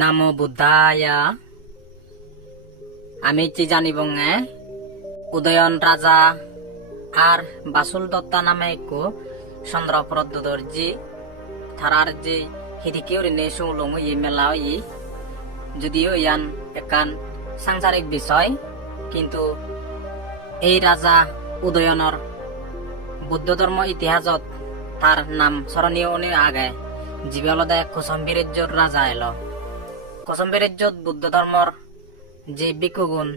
নামো বুদ্ধায়া। আমি কি জানিব উদয়ন রাজা আর বাসুল দত্তা নামে একো চন্দ্রপ্রদ দর্জি থারার যে হিদিকে ওরিনে সুলং ই মেলা ই যদিও ইয়ান একান সাংসারিক বিষয়, কিন্তু এই রাজা উদয়নর বৌদ্ধ ধর্ম ইতিহাসত তার নাম স্মরণীয় আগে জীবলদে কোসম্বিরাজ্যর রাজা এলো। কোসম্বিরাজ্যত বুদ্ধ ধর্মর যে বিকুগুণ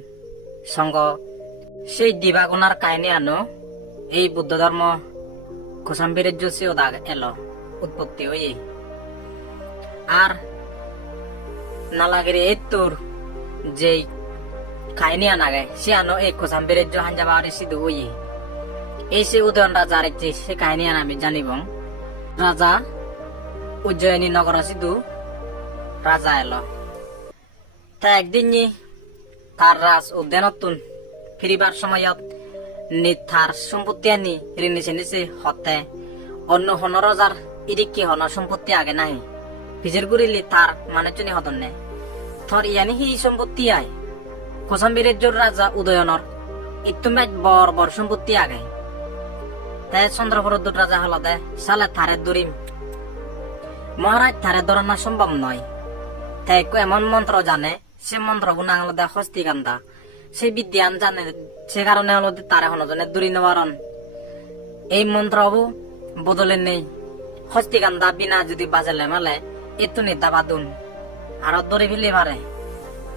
সঙ্গ সেই দিবাগুণার কাহিনী আনো এই বুদ্ধ ধর্ম কোসম্বিরাজ্য সেও দাগ এলো উৎপত্তি হয়ে। আর নালাগিরি এই তোর যে কাহিনী আনাগে সে আনো এই কোসম্বিরাজ্য হাঞ্জাবাড়ি সিধু হয়ে এই সে উদয়ন রাজা আরেকটি সে কাহিনী আনা আমি জানিব। রাজা উজ্জয়িনী নগর সিধু রাজা এলো। তা একদিন তার রাজ উদ্যানতুন ফিরিবার সময়ত তার সম্পত্তি আনি ঋণেছে নিচে হতে অন্য হন রজার ইদিকে হন সম্পত্তি আগে নাই ফিজের গুড়িলি তার মানে চুনি হতন নে থর ইয়ানি হি সম্পত্তি আয় কোসম্বিরাজ্যর রাজা উদয়নর ইতুমেজ বর বর সম্পত্তি আগে তাই চন্দ্রপ্রদ রাজা হল দে সালে থারে দরিম মহারাজ থারে ধরানো সম্ভব নয়। তাই এমন মন্ত্র জানে সে মন্ত্র গুণা হল দে হস্তিকান্দা সে বিদ্যান জানে সে কারণে হলো তারে হনজনে দূরি নেওয়ারন এই মন্ত্র বদলে নেই হস্তিকান্দা বিনা যদি বাজালে মালে এতো নেতা বাদুন আর দরে ফেলে পারে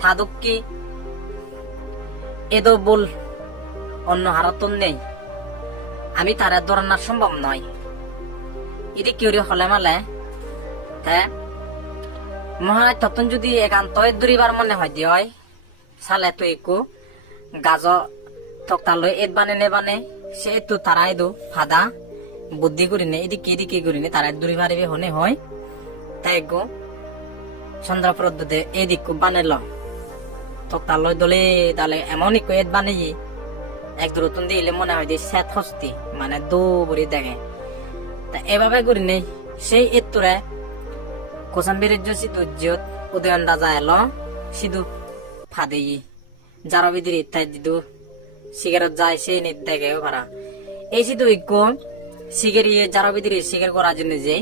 থাদুক কি এদো বল অন্য হারতন নেই আমি তারে ধরানো সম্ভব নয়। এটি কি হলে মালে মহারাজ তখন যদি একান্ত দূরিবার মনে হয় দিয়ে হয় সালে তো একু গাজ তক্তালয় এদ বানে নে বানে সে তো তারাই দো ফাদা বুদ্ধি করিনে এদিকে করিনে তারা দূরি পারিবে হনে হয় তাই গো চন্দ্রপ্রদ দে এদিক বানেল তক্তালয় দলে তালে এমন একু এদ বানিয়ে এক দূরতন দিলে মনে হয় যে সেত হস্তি মানে দো বড়ি দেখে তা এভাবে করিনে সেই এত্তরে কোসম্বিরাজ্য সিধু জিয়ত উদয়ন রাজা এলো সিধু ফাদে যারা বিদির ইত্যাদি দিদু সিগারেট যায় সে নিত দেখে ভাড়া এই সিধু ইক সিগারিয়ে যারা বিদির সিগার করার জন্য যে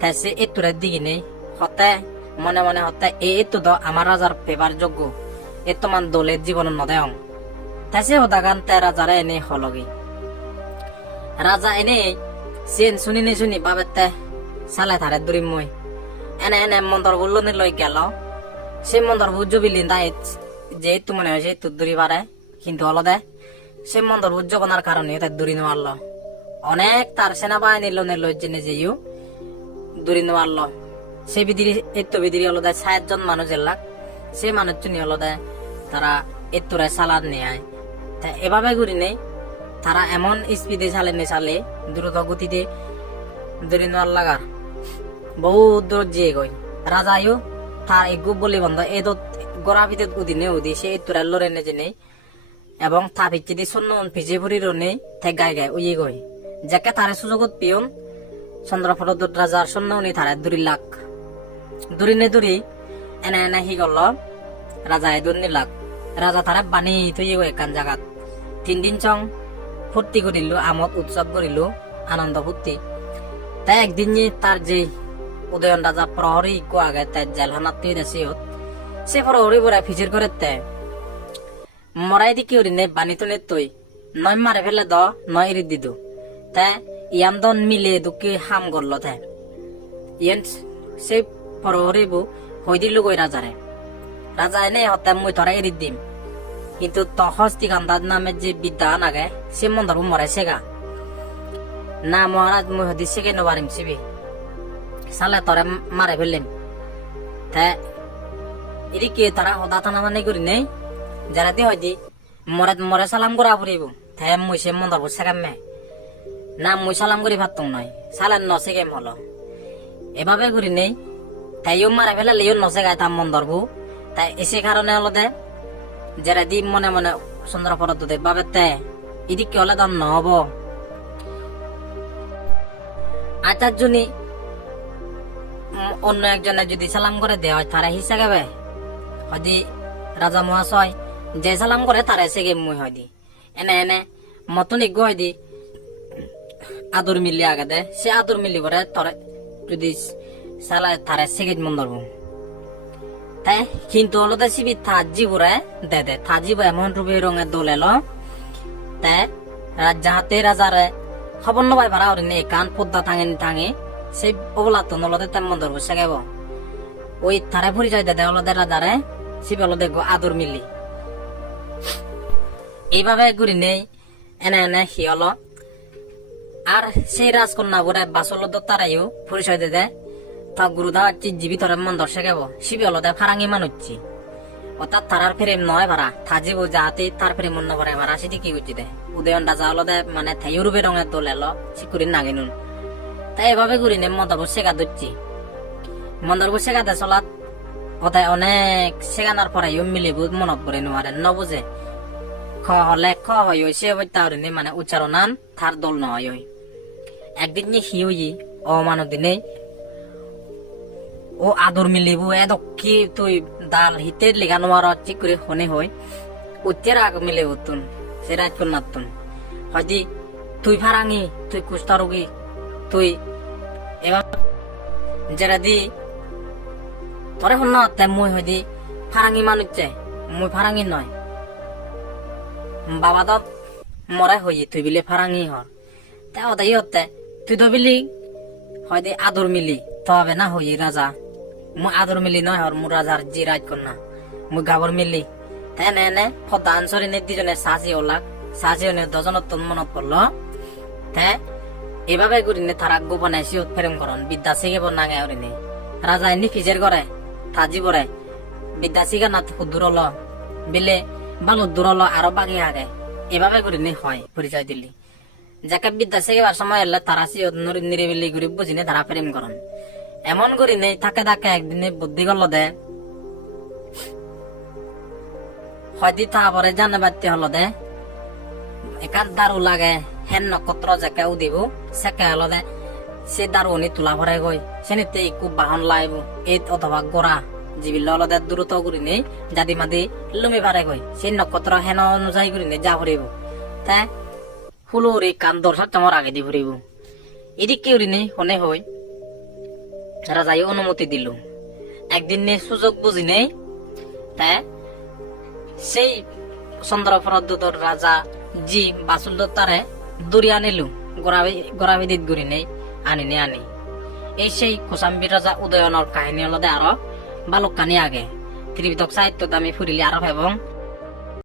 তাই সে এত্তুরের দিকে নেই হতে মনে মনে হতে এত্তু তো আমার রাজার পেবার যোগ্য এত মান দলের জীবন নদেও তাই সে হতাগান তাই রাজারা এনে হলগে রাজা এনে সেন শুনি বাবে তে সালে থারে দূরি মই এনে এনে মন্ত্র বলল লই গেল সে মন্ত্র বুঝ বিলিন তাই যে একটু মনে হয় একটু দূরি পারে কিন্তু হলো দে সে মন্ত্র বুঝ করার কারণে তাই দূরি নেওয়ারল অনেক তার সেনাবাহিনী লোনের লই জেনে যেও দূরি নেওয়ারল সে বিদিরি এত বিদিরি হলো দেয় ৬০ জন মানুষ এলাক সে মানুষ চুনি হলো দেয় তারা এত্তরে সালাদ নিয়ে আয় তাই এভাবে ঘুরি নেই তারা এমন স্পিডে চালে দ্রুত গতিতে দূরি নেওয়ার লাগার বহু দূর যেয়ে গই রাজায়ও তার এগু বলি বন্ধ এদ গড়া ভিতর উদিনে উদি সে এত্তরে লড়ে নেজে নেই এবং তা ভিচ্ছে দিয়ে সন্ন ভিজে ভরির নেই তাই গায়ে উইয়ে গই যাকে তারে সুযোগত পিয়ন চন্দ্রপ্রদ রাজার সন্ন উনি তারে ২ লাখ দূরি নে দূরি এনে এনে হি গল রাজা এদুর নিলাক রাজা তারা বানি থইয়ে গো একান জাগাত ৩ দিন চং ফুর্তি করিল আমোদ উৎসব করিল আনন্দ ফুর্তি তাই একদিন তার যে উদয়ন রাজা প্রহরী গো আগে তাই জেলহানাত তুই দেশিয়ত সে প্রহরী বরা ফিজির করে তে মরাই দি কি নে বানি তো নে তুই নয় মারে ফেলে দ নয় ইরি দিদু তাই ইয়াম দন মিলে দুঃখে হাম করল তাই ইয়ান সেই প্রহরী বু হই দিল গই রাজারে রাজা এনে হতে মই ধরা এরি দিম কিন্তু তহস্তি কান্দার নামে যে বিদ্যা নাগে সে মন্দার মরাই সেগা না মহারাজ মই হদি সেগে নবারিম সিবি সালে তরে মারে ফেললেন তাই এদিকে তারা হদা টানা মানে করি নেই যারা দিয়ে হয়দি মরে সালাম করা ফুরিব তাই মই সে মন্দার সেগাম মে না মই সালাম করি ভাত নয় সালান ন সেগেম হলো এভাবে করি নেই তাইও মারে ফেলালেও নসেগায় তার মন্দরবু তাই এসে কারণে হলো দে যারা দি মনে মনে চন্দ্রপ্রদ দে বাবে তে এদিকে হলে দাম নহব আচার্যনি অন্য একজনে যদি সালাম করে দেওয়া হয় তারা হিসাবে হয়দি রাজা মহাশয় যে সালাম করে তারা সেগে মুই হয়দি এনে এনে মতন ইগো হয়দি আদর মিলি আগে দে সে আদর মিলি করে তরে যদি সালা তারা সেগে মন ধরবো তাই কিন্তু অলদে সিবি থাজি বুড়ে দে থাজি বো এমন রূপে রঙের দোল এলো তাই যাহাতে রাজারে খবর নবাই ভাড়া ওর নেই কান পদ্মা থাঙে সেই ওগুলা তো নলদে তেমন ধরবো সেগাইব ওই তারে পরিচয় দে অলদে রাজারে সিবি অলদে আদর মিলি এইভাবে ঘুরি নেই এনে এনে হি হলো আর সেই রাজকন্যা বুড়ে বাসল তারাইও পরিচয় দে তা গুরুদা জীবি তোর মন দর্শে গেব শিবি অলদে ফারাঙ্গি মানুচ্ছি অর্থাৎ তারার প্রেম নয় ভাড়া থাজিব যাতে তার প্রেম মন করে ভাড়া সেটি কি করছি দে উদয়ন রাজা অলদে মানে থাইরুবে রঙের দোল এলো শিকুরি নাগিনুন তাই এভাবে ঘুরি নে মন্দার সেগা ধরছি মন্দার সেগা দে চলাত ওটাই অনেক সেগানার পরে মিলিব মনত পড়ে নোয়ারে নবুঝে খ হলে খ হয় সে বইতে মানে উচ্চারণান থার দল নয় একদিন হি হই অমানব দিনে ও আদর মিলিব এদকি তুই দাল হিতে লেখা নোয়ার ঠিক করে হনে হয় উচ্চের আগ মিলে তুন সে রাজকন্যার তুন হয়দি তুই ফারাঙ্গি তুই কুষ্ঠরোগী তুই এবার যেটা দি তোরে হন না তাই মুই হয়দি ফারাঙ্গি মানুষ চাই মুই ফারাঙ্গি নয় বাবা দত মরে হই তুই বিলে ফারাঙ্গি হর তাই ওটাই হতে তুই তো বিলি হয়দি আদর মিলি তবে না হই রাজা মুই আদর মিলি নয় হর মু রাজার জি রাজকন্যা মুই গাবর মিলি তাই নে নে ফতা আনসরি নে দুজনে সাজি ওলাক সাজি নে দজনত তোর মনত পড়লো তাই এভাবে করি নে তারা গোপনে সিও প্রেম করন বিদ্যা শিখে নাগে নে রাজা এমনি ফিজের করে থাজি পরে বিদ্যা শিখা না দূর হলো বিলে বালু দূর হলো আরো বাকি আগে এভাবে করি নে হয় পরিচয় দিলি যাকে বিদ্যা শিখেবার সময় এলে তারা সিও নিরিবিলি ঘুরি বুঝিনে তারা প্রেম করন এমন করি নেই থাকে থাকে একদিনে বুদ্ধি করলো দে হয়তো তারপরে জানে বাড়তে হলো দে একার দারু লাগে হেন নক্ষত্র যাকে উদিব সেকে হলো দে সে দারু নি তোলা ভরে গই সে নিতে একটু বাহন লাইব এই অথবা গোড়া জীবিল হলো দে দ্রুত করি নেই জাদি মাদি লুমি পারে গই সেই নক্ষত্র হেন অনুযায়ী করি নেই যা ভরিব তাই হুলুরি কান দর্শক তোমার আগে দি ভরিব এদিক কেউরি নেই হনে হই রাজাই অনুমতি দিল একদিন নে সুযোগ বুঝি নেই তাই সেই চন্দ্রপরদূতর রাজা জি বাসুল দত্তারে দূরে আনিলু গোড়াবিদিত ঘুরি নেই আনি এই সেই কোসাম্বির রাজা উদয়নের কাহিনী হলো আরো বালক কানি আগে ত্রিবিধক সাহিত্য দামি ফুরিলি আরো এবং